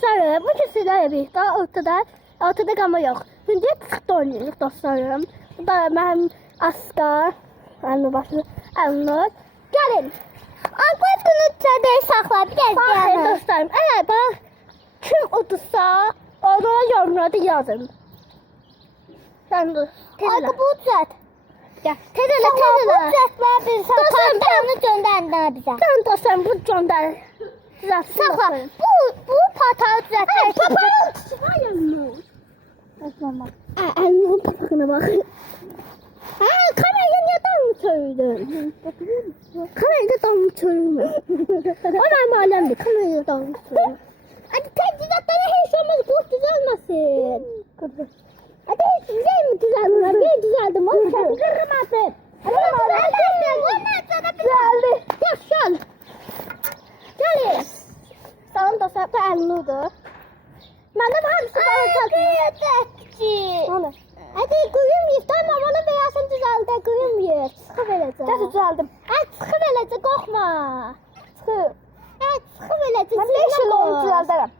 dostlarım, bu kesilə birlikdə ortada qama yox. Şimdi çıxdı oynayırıq dostlarım. Bu da mənim Askar, Elnur. Gəlin. Abla bunu çadır saxla, bir Baxın dostlarım, əgər bax kim udursa, oraya yorumlarda yazın. Sən dur. Abla bu çat. Gəl. Tezələ. Bu çat var bir saxla. Onu göndərin bizə. Sən dostlarım bu göndər. Saxla. Bu patağı düzəltmək. Papağı var yanımda. Elnur'un papağına bak. Ha, kamerayı niye damı çöydün? Kamerayı damı çöydün. O benim alemdi. Kamerayı damı çöydün. Hadi tecrübatlara hiç olmaz. Bu düzelmesin. Hadi hiç güzel mi düzeldim? Bir düzeldim. Onu sen kırmadın. Düzeldi. Yaşal. Gelin. Sağın dostlar da Elnur'dur. Ben de hamısı bana hadi görünmüyor. Tamam onu verəsən düzəldə görünmüyor. Çıxıb eləcək. Gəl düzəldim. Çıxıb eləcək qorxma. Çıxıb. Çıxıb eləcək. Mən 5 il onu düzəldərəm.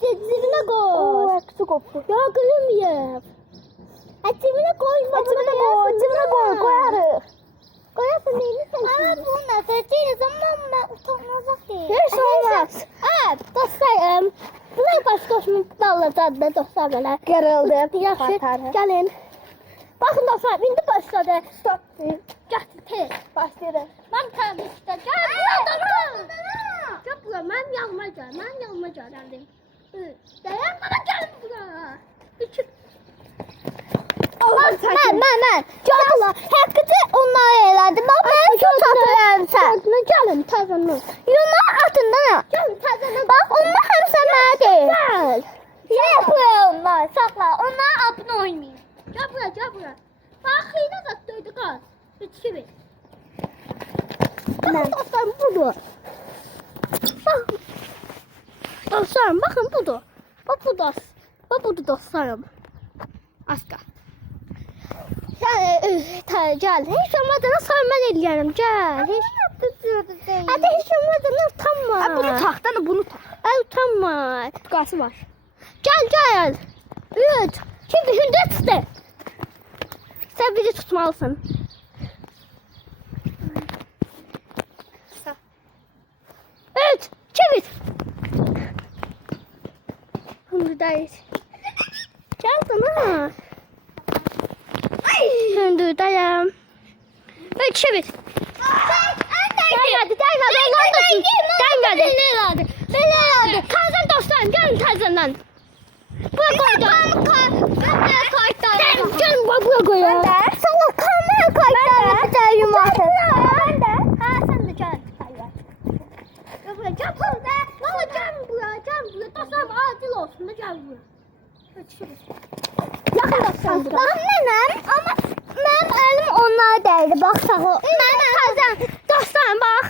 Cibinə qoy. Küçük qopdu. Yox görünmüyor. Cibinə qoyma. Cibinə qoy. Qoyarıq. Qoyarsan neyini sən? Bu nəfər deyil. Zaman mən utanmazaq deyil. Heç olmaz. Dostlarım. Bunlar başqa hoşuma dalacaqdı da dostlar belə. Qırıldı. Yaxşı, gəlin. Baxın dostlar, indi başladı. Stop. Gətir, tez. Başlayır. Mən təmizdə. Gəl bura. Gəl bura, mənim yanıma gəl. Mənim yanıma gəldim. Gəlin, bana gəlin bura. İki. Mən. Canlar, həqiqəti onlar elədi. Bax, mən çox tatlıyorum sən. Gəlin, təzənlə. Yunlar atından. Gəlin, təzənlə. Bax, onlar həmsə mənə deyil. Gəl. Ne yapıyor onlar? Sakla. Onlar abone oynayın. Gəl bura. Bax, xeyli zat döydü qaz. Üçü bir. Baxın dostlarım, budur. Bax. Dostlarım, baxın, budur. Bax, budur dostlarım. Aska. Gəl, heç olmadığına say mən eləyərəm, gəl. Hadi heç olmadığına utanma. Bunu taxtanı, bunu tax. Utanma. Qası var. Gəl. 3, 2, 1, hündür. Sən bizi tutmalısın. Üç, 2, 1. Hündürdəyiz. Gəl sana. Hündürdəyəm. 3, 2, 1. Dəymədi. Dəymədi. Kazan dostlarım, gəlin təzəndən. Bura qoydum. Gəlin bura qoyum. Sana kamera kayıtlarını bir daha yumarsın. Ben de. Ha sen de gel. Gel buraya. Valla gel buraya. Dostlarım acil olsun da gel buraya. Yakın dostlarım. Bak nenem ama benim elim onlara değdi. Bak sağı. Kazan. Dostlarım bak.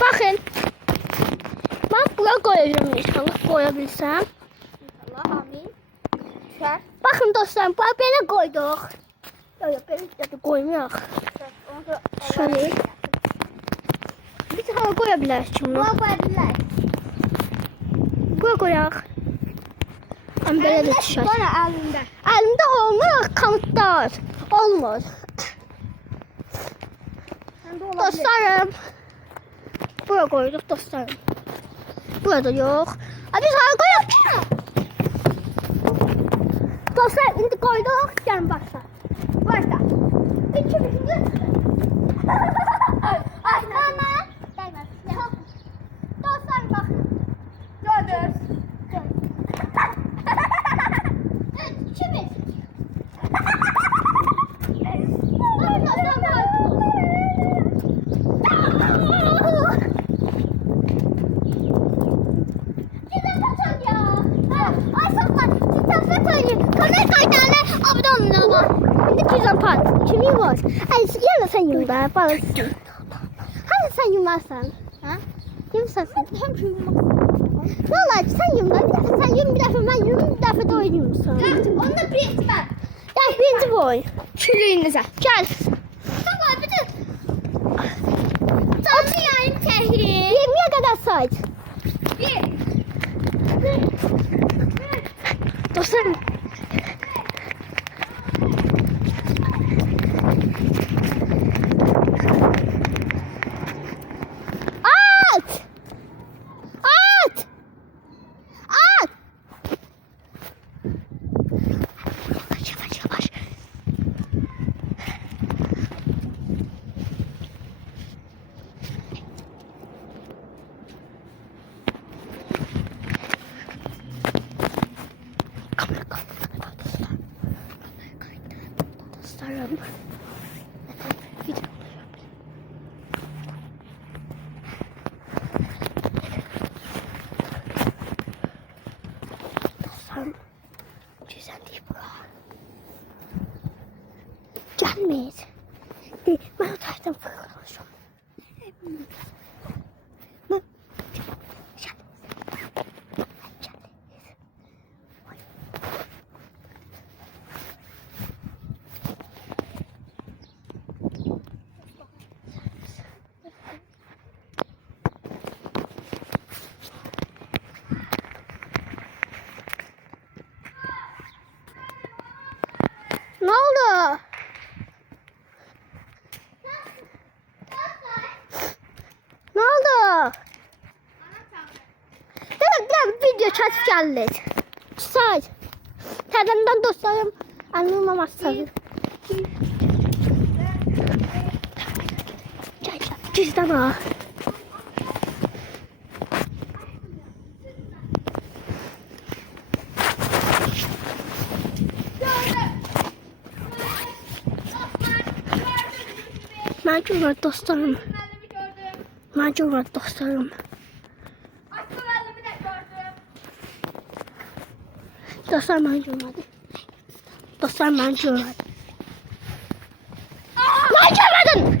Bakın. Ben buraya koyacağım inşallah koyabilsem. Allah amin. Güzel. Bakın dostlarım buraya böyle koyduk. Yok böyle de koymuyor. Şöyle. Bir tane koyabiliriz şimdi. Bu koyabilir. Buraya koyak. Ben böyle de düşer. Bana elimde. Elimde olmaz kanıtlar. Olmaz. Dostlarım. Buraya koyduk dostlarım. Burada yok. Biz hala koyak. Dostlar indi koyduk. Gelin başla. Başla. 2, 1, 3. Aslana. Dostlar bakın. Gördür. 3, 2, 1. Kamera kayıtlarına abone olun ama. Şimdi güzel part. Kimin var? Ay yana sen yumda. Balıksın. Hadi sen yumarsan. Ha? Yumsasın. Hem şu yummak. Vallahi sen yumda. Bir defa sen yum, bir defa ben yum, bir defa da o yumsun. Onda birinci ben. Gel birinci boy. Çürüğünüze. Gel. Tamam bir de. Canlı yayın tehri. 20'ye kadar say. 1, Geçelim. At! At! At! Yavaş yavaş yavaş. Kamera dostlarım. Dostlarım. Güzel değil bu. Gelmeyiz. Ben o taraftan fırlamışım. Ne oldu? Ne oldu? Gel video çatı geldi. Say. Tədəndən dostlarım anlamaması lazım. Gel. Cüzdan al. Macun var dostlarım. Macun var dostlarım. Dostlar macun var. Dostlar macun var. Ne görmedin?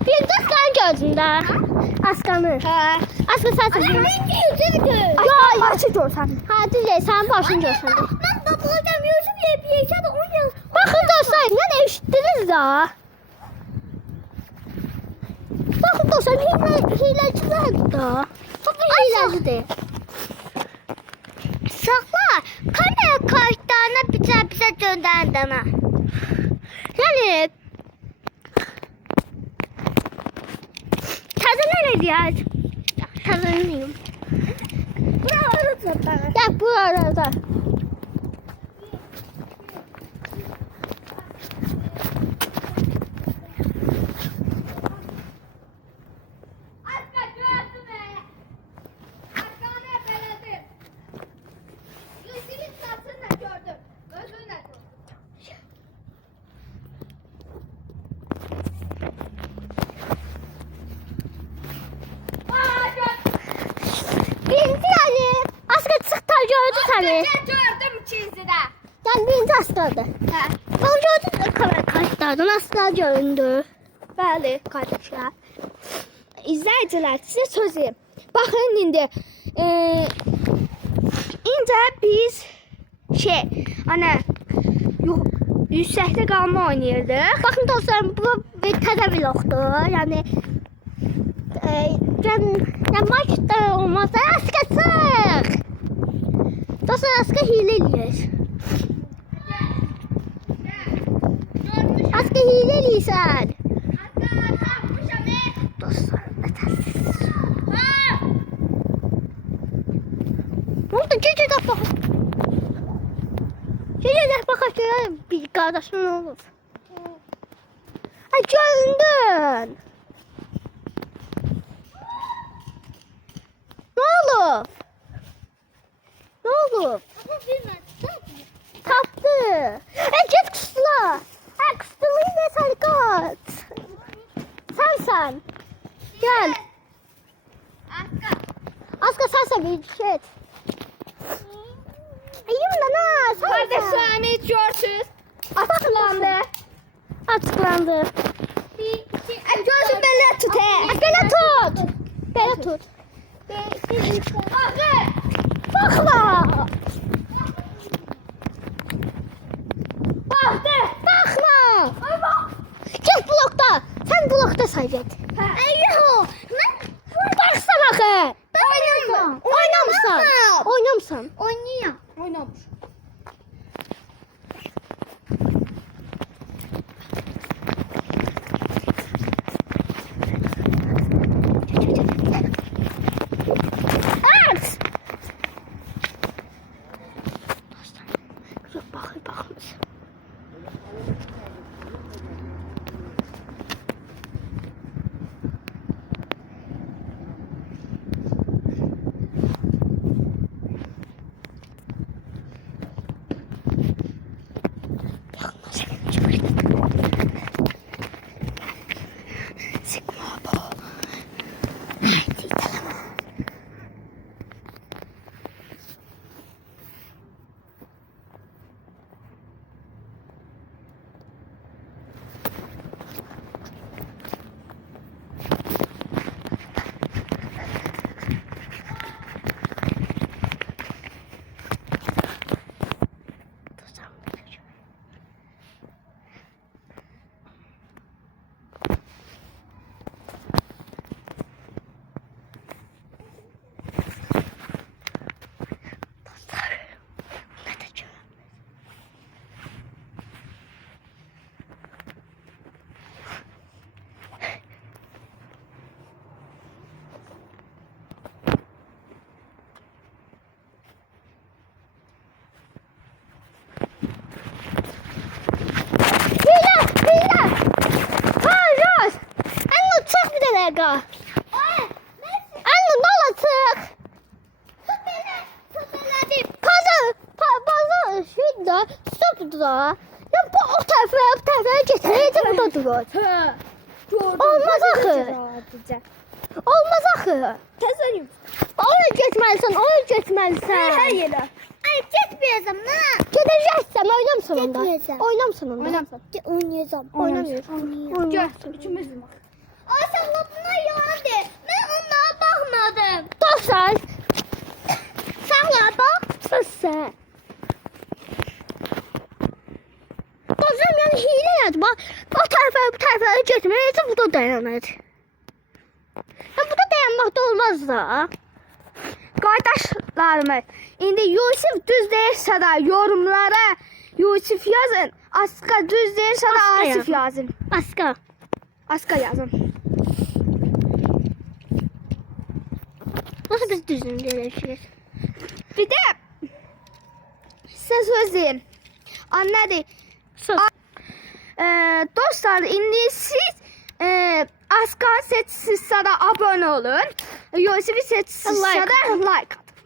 Bir dostlar gördün de. Askanı. Askan sensin. Ana hangi yüzünü gör? Ya başı görsen. Ha düzey sen başını görsen. Ben de bulacağım Yusuf diye bir yaşadı 10 yıl. Bakın dostlar ne eşittiniz ya. Bakın dostlar hileciler da. Çok hilecidir. Sakla. Kane kaçtağına bize gönderen dana. Yani tadı nerede ya? Tadı neyim? Buraları bana. Gel buralarda. Birinci yani. Asker çıktı gördü seni. Gördüm çizgide. Yani birinci askerdi. Ben gördüm kamera kayıtlardan asker göründü. Bəli, qardaşlar. İzləyicilər, sizə söz deyim. Baxın indi. İncə biz ana yüksəkdə qalma oynayırdıq. Bakın dostlarım bu bir təzə vlogdur. Yani marketdə olmazsa asker çıx. Dostlar asker hile eləyir. Asker hile eləyirsən. Dostlar nətəsiz. Ne oldu? Gece de bak. Gece de bakacağım. Bir kardeşim ne olur. Ay göründün. Ne olur? Ne olur? Taptı. Git kısla. Kıstılıyı ne sarkat. Sen. Gel. Aska sen bir şey. Yumla sen. Qardaşlarım, heç görsünüz. Açıqlandı. Açıklandı. Gözüm belə tut, Belə tut. Belə tut. Bakma. Bakma. Git blokta. Sen blokta sayacak. Eyvah! Baksana bakın. Oynama. Oynamışsan. Oynuyor. Oynamış. da budur da. Ya bu o tarafa getiriyor, bu da durur. Olmaz axı. Olmaz axı. Təzəlim. Oraya getməlisən. Hər yerə. Ay, getməyəcəm, nə? Gedəcəksən, oynamsan onda. Getməyəcəm. Oynamsan onda. Oynamsan. Oynayacağım. Oynamıyorsun. Gör, üçümüz bax. Ay, sən buna yalan de. Mən onlara baxmadım. Dostlar, Sən bax. sən. Dostlar, yəni hile yaz. Bax, o tarafa getməyəcək, bu da dayanır. Ya bu da dayanmaq da olmaz da. Qardaşlarımız, indi Yusif düz deyirsə də yorumlara Yusif yazın. Aska düz deyirsə də Aska Asif yazın. yazın. Aska. Aska yazın. Nasıl biz düzgün deyəcəyik? Bir də sizə söz deyim. Anladı. Söz. Dostlar, indi siz Askan seçsizsə də abunə olun. Yusifi seçsizsə Like də like atın.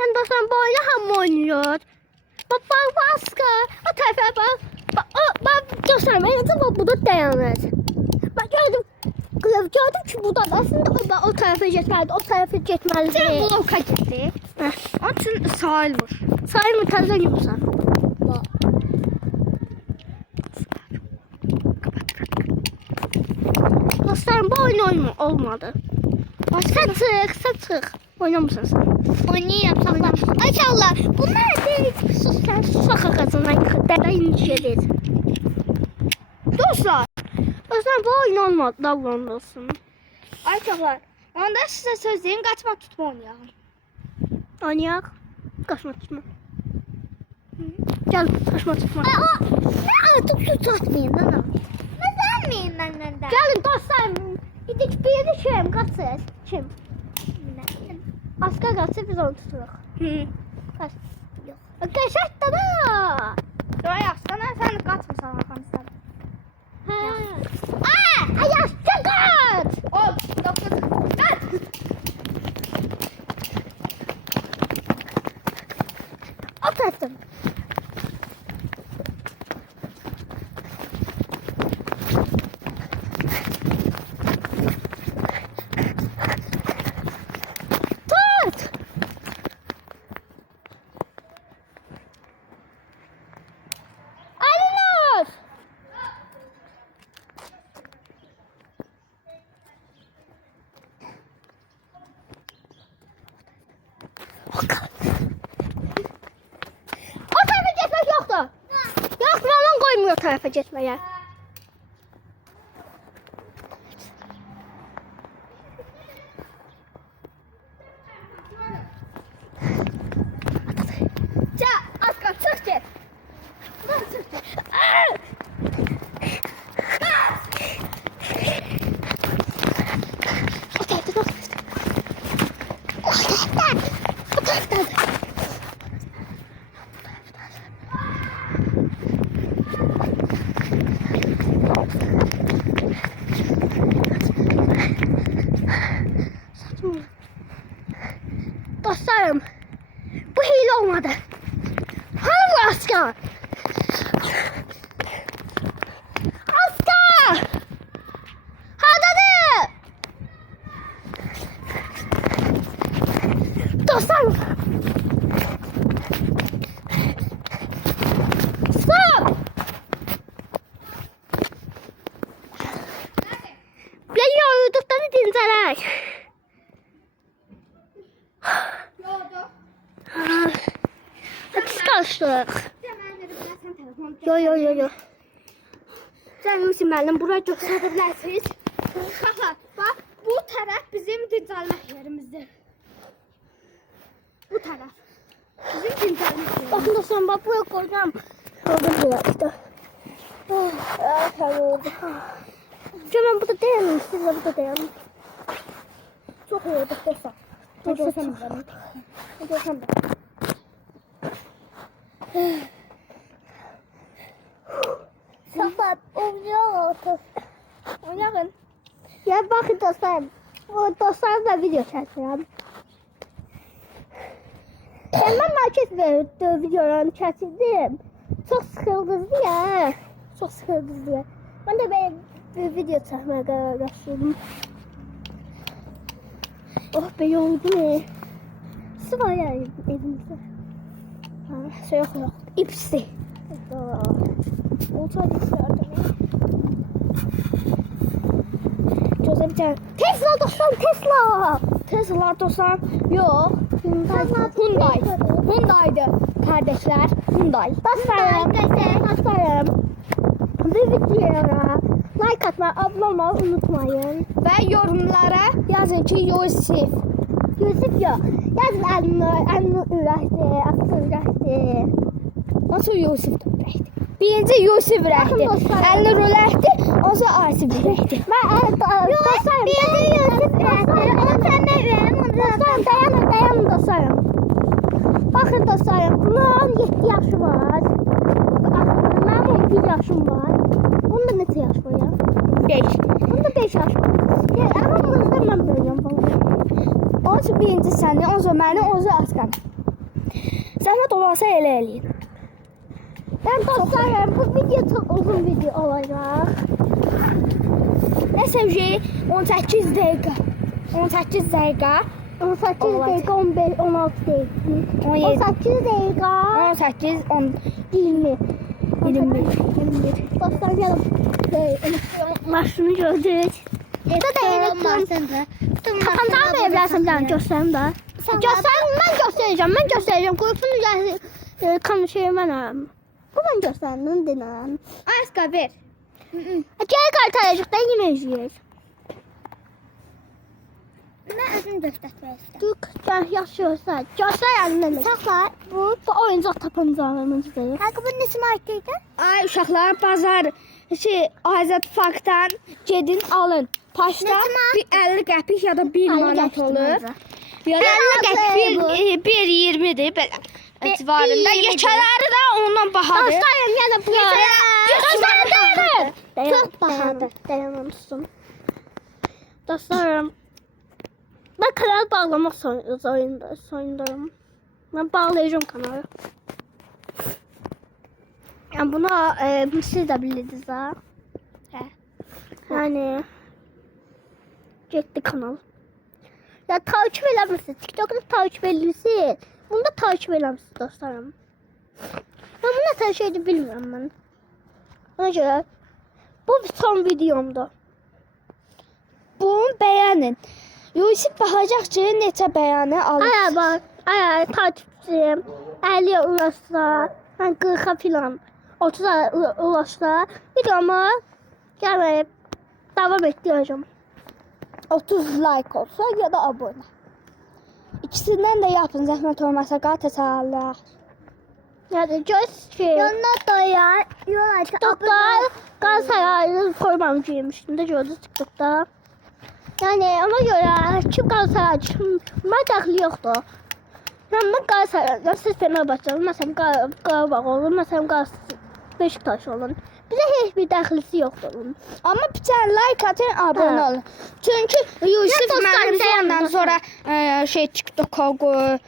Yani dostlar bu oyunu ham oynuyor. Bak Aska. O tarafa bak. Bak göstermeyin. Bak bu da dayanır. Bak gördüm ki bu da aslında o tarafa gitmeli. O tarafa gitmeli. Sən bloka getdi. Onun üçün sayılmır. Sayımı taze yumsa. Dostlarım bu oyun olmadı. Sen çık. Oynamışsın sen. Oynayıram, saxla. Ay Allah, bunlar deyil. Sus sen sus ağzından dərdə inişiriz. Dostlar, Dostlar bu oyun olmadı. Davran olsun. ay uşaqlar, onda sizə söz deyim, qaçma tutma oynayalım. Oynayaq. Qaçma tutma. Gel qaçma tutma. Nə atıp su atmayın lan. Nə zənməyin məndən də. Gelin dostlar. Gidik bir yeri kim qaçır? Kim? Asker qaçır biz onu tuturuq. Qaç. Yox. Qəşəng də da. Yox, yaxşıdan sən qaçmısan arxamızdan. Hə. Ay yaşa qaç. Ol, 9, qaç. Atattım. Tut. Alinur. O tarafa geçmek yoktu. Yok falan koymuyor o tarafa geçmeye. Ça, Aska, çıx get. Nasıl çıx get? O tarafta bak. O tarafta. O tarafta. Dostlarım, bu hile olmadı. Hangi asker? Asker! Hadi! Dostlarım. Stop! Beni yorulduktan dinlenerek. Hadi karıştık. Yo. Sən Yusif müəllim, bura göstərə bilərsiniz. Uşaqlar, bax, bu tərəf bizim dincəlmək yerimizdir. Bu tərəf. Bizim dincəlmək yerimiz. Bakın dostlarım bak buraya koyacağım. Koydum buraya işte. Hemen burada dayanın. Siz de burada dayanın. Çok yorulduk dostlar. Ne görsəm benim. Ne görsəm benim. Sabah oynayalım. Oynayın. Ya bakın dostlarım. O dostlarımla video çekeceğim. Ben market videolarını çəkirdim. Çox sıxıldınız deyə. Çox sıxıldınız deyə. Mən də bir video çəkməyə qərar qəşirdim. Oh be yoruldum. Su var ya evimizde. Şey yok. İpsi. Olsaydı isterdim. Çözüm bir tane. Tesla dostum Tesla. Tesla dostlar. Yok. Hyundai'di kardeşler. Hyundai. Dostlarım. Bir videoya like atmayı, abone olmayı unutmayın. Ve yorumlara yazın ki Yusuf. Yusuf yok. Yazın elini ürəkdir, atı ürəkdir. Nasıl Yusuf da ürəkdir? Birinci Yusuf ürəkdir. Elini ürəkdir, onsa Asif ürəkdir. Dostlarım, birinci Yusuf ürəkdir. Onu sənə ürəyim. Dostlarım, dayanın dostlarım. Bakın dostlarım, bunun 7 yaşı var. Benim 11 yaşım var. Bunda neçə yaş var ya? 5. Bunda 5 yaş var. Ya, aramızda mən böyüyəm balam. Onsa birinci səni, onsa məni, onsa Asqan. Zəhmət olmasa elə eləyin. Ben dostlarım, bu video çok uzun video olacak. Nəsə şey 18 dəqiqə. 18 dəqiqə. 18 dakika, 15, 16 dakika. 17. 18 dakika. 18, 10, 20. 21. Dostlar gelin. Maşını gördük. Kapandan verebilirsin ben göstereyim de. Göstereyim, ben göstereceğim. Grubun konuşayım benim. Bu ben göstereyim, dinlen. Asqa ver. Gel kartayacıkta yine izleyeceğiz. Mən özüm göstərmək istəyirəm. Dur, gel yaşıyorsa. Göster elinden. Saxlar. Bu oyuncaq tapancağımız değil. Haqqı bu neçə markaydı? Ay uşaqlar bazar Azad Faktan gedin alın. Paşda bir 50 qəpik ya da 1 manat olur. Ya da 50 qəpik 1.20-dir belə. Civarında. Yekələri də ondan bahadır. Dostlarım yenə bu. Dostlarım Çok bahadır. Dayanamazsın. Dostlarım. Ben kanal bağlamak zorundayım. Ben bağlayacağım kanalı. Yani buna siz de bilirsiniz ha. Yani gitti kanal. Ya takip eləmişsiniz. TikTok'da takip eləmişsiniz. Bunu da takip eləmişsiniz dostlarım. Ben bunu ne şeydi bilmiyorum ben. Ona göre bu son videomdu. Bunu bəyənin. Yusuf baxacaq ki, neçə bəyanı alır. Ay bak, ay takipçim 50'ye ulaşsa, ben 40'a filan 30'a ulaşsa videoma yani devam ettireceğim. 30 like olsa ya da abone. İkisindən də yapın, zəhmət olmasa qatacaqlar. Yani göster. Yanına doyar, yol açı. TikTok'ta Galatasaray'ın formamcıymıştım da gördüm TikTok'ta. Yani ona göre kim Galatasaray daxili yoxdur. Yani ben Galatasaray, siz Fenerbahçe olun, mesela Qarabağ olun, mesela Beşiktaş olun. Bize hiçbir daxilisi yoxdur onun. Amma bir tane like atın, abone olun. Çünkü Yusuf mənim ondan sonra TikTok'a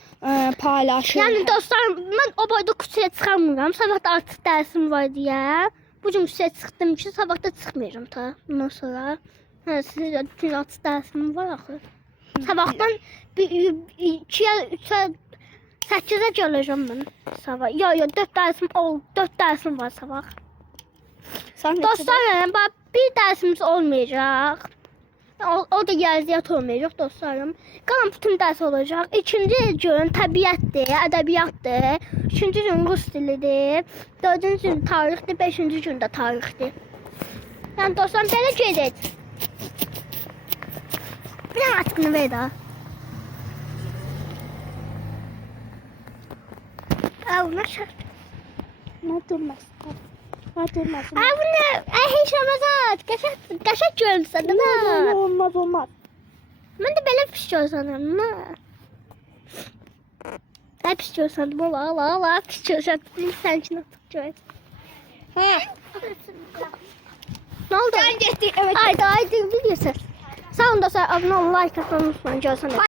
paylaşır. Yani dostlarım, ben o boyda kutuya çıxamıram. Sabah da artıq dərsim var deyə. Bugün kutuya çıxdım ki, sabah da çıxmayacağım ta bundan sonra. Sizə bütün artıq dərsim var axı. Sabahdan 2-yə, 3-ə, 8-ə gələcəm mən sabah. Yo, 4 dərsim var sabah. Dostlarım, bax bir dərsimiz olmayacaq. O da riyaziyyat olmayacaq dostlarım. Qalan bütün dərs olacaq. İkinci gün təbiətdir, ədəbiyyatdır. Üçüncü gün rus dilidir. Dördüncü gün tarixdir, beşinci gün də tarixdir. Yəni dostlarım, belə gedək. Bir dənə açqını ver də. Nə şart? Nə durmaz? Nə durmaz? Bu nə? Heç olmaz. Qəşəng görünsən də. Olmaz, olmaz. Mən də belə pis görünürəm. Nə pis görünürəm? Allah, pis görünürəm. Sənkini atıb görünürəm. Nə oldu? Sən getdik, evet. Haydi, bilirsiniz. Sağ olun dostlar, abone olun, like atmayı unutmayın. Görüşürüz.